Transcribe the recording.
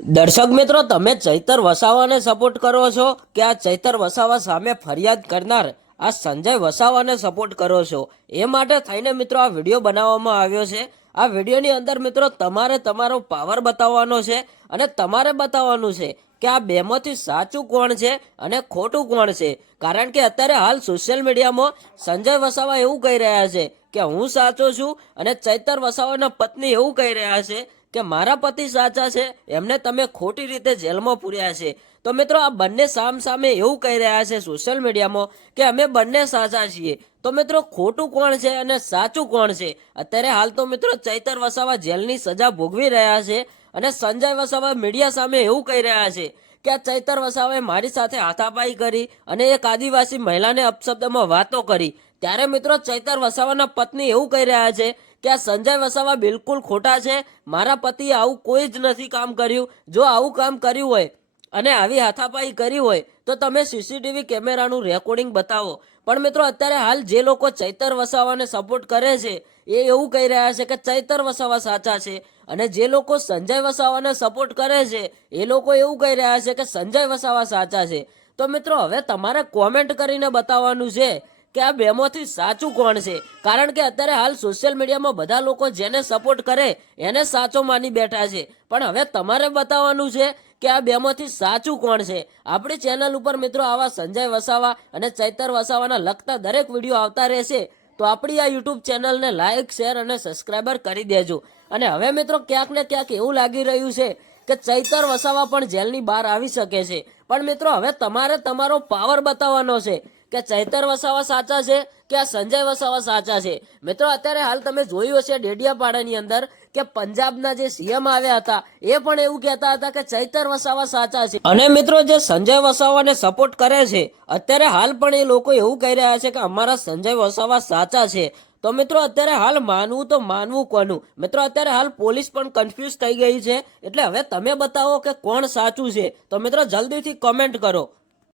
દર્શક મિત્રો, તમે ચૈતર વસાવાને સપોર્ટ કરો છો કે આ ચૈતર વસાવા સામે ફરિયાદ કરનાર આ સંજય વસાવાને સપોર્ટ કરો છો? એ માટે થઈને મિત્રો આ વિડીયો બનાવવામાં આવ્યો છે. આ વિડીયોની અંદર મિત્રો તમારે તમારો પાવર બતાવવાનો છે અને તમારે બતાવવાનું છે કે આ બેમાંથી સાચું કોણ છે અને ખોટું કોણ છે. કારણ કે અત્યારે હાલ સોશિયલ મીડિયામાં સંજય વસાવા એવું કહી રહ્યા છે કે હું સાચો છું અને ચૈતર વસાવાના પત્ની એવું કહી રહ્યા છે કે મારા પતિ સાચા છે, એમને તમે ખોટી રીતે જેલમાં પૂર્યા છે. તો મિત્રો આ બંને સામે એવું કહી રહ્યા છે સોશિયલ મીડિયામાં કે અમે બંને સાચા છીએ. તો મિત્રો ખોટું કોણ છે અને સાચું કોણ છે? અત્યારે હાલ તો મિત્રો ચૈતર વસાવા જેલની સજા ભોગવી રહ્યા છે અને સંજય વસાવા મીડિયા સામે એવું કહી રહ્યા છે કે આ ચૈતર વસાવાએ મારી સાથે હાથાપાઈ કરી અને એક આદિવાસી મહિલાને અપશબ્દમાં વાતો કરી. ત્યારે મિત્રો ચૈતર વસાવાના પત્ની એવું કહી રહ્યા છે કે આ સંજય વસાવા બિલકુલ ખોટા છે. મારા પતિએ આવું કોઈ જ નથી કામ કર્યું. જો આવું કામ કર્યું હોય અને આવી હાથાપાઈ કરી હોય તો તમે સીસીટીવી કેમેરાનું રેકોર્ડિંગ બતાવો. પણ મિત્રો અત્યારે હાલ જે લોકો ચૈતર વસાવાને સપોર્ટ કરે છે એ એવું કહી રહ્યા છે કે ચૈતર વસાવા સાચા છે અને જે લોકો સંજય વસાવાને સપોર્ટ કરે છે એ લોકો એવું કહી રહ્યા છે કે સંજય વસાવા સાચા છે. તો મિત્રો હવે તમારે કોમેન્ટ કરીને બતાવવાનું છે કે આ બેમાંથી સાચું કોણ છે. કારણ કે અત્યારે હાલ સોશિયલ મીડિયામાં બધા લોકો જેને સપોર્ટ કરે એને સાચો માની બેઠા છે. પણ હવે તમારે બતાવવાનું છે કે આ બેમાંથી સાચું કોણ છે. આપણી ચેનલ ઉપર મિત્રો આવા સંજય વસાવા અને ચૈતર વસાવાના લગતા દરેક વિડીયો આવતા રહેશે. તો આપણી આ યુટ્યુબ ચેનલને લાઇક, શેર અને સબસ્ક્રાઈબર કરી દેજો. અને હવે મિત્રો ક્યાંક ને ક્યાંક એવું લાગી રહ્યું છે કે ચૈતર વસાવા પણ જેલની બહાર આવી શકે છે. પણ મિત્રો હવે તમારે તમારો પાવર બતાવવાનો છે કે ચૈતર વસાવા સાચા છે કે આ સંજય વસાવા સાચા છે. મિત્રો અત્યારે હાલ તમે જોયું હશે ડેડિયાપાડાની અંદર કે પંજાબના જે સીએમ આવ્યા હતા એ પણ એવું કહેતા હતા કે ચૈતર વસાવા સાચા છે. અને મિત્રો જે સંજય વસાવાને સપોર્ટ કરે છે અત્યારે હાલ પણ એ લોકો એવું કહી રહ્યા છે કે અમારા સંજય વસાવા સાચા છે. તો મિત્રો અત્યારે હાલ માનવું તો માનવું કોનું? મિત્રો અત્યારે હાલ પોલીસ પણ કન્ફ્યુઝ થઈ ગઈ છે. એટલે હવે તમે બતાવો કે કોણ સાચું છે. તો મિત્રો જલ્દીથી કમેન્ટ કરો.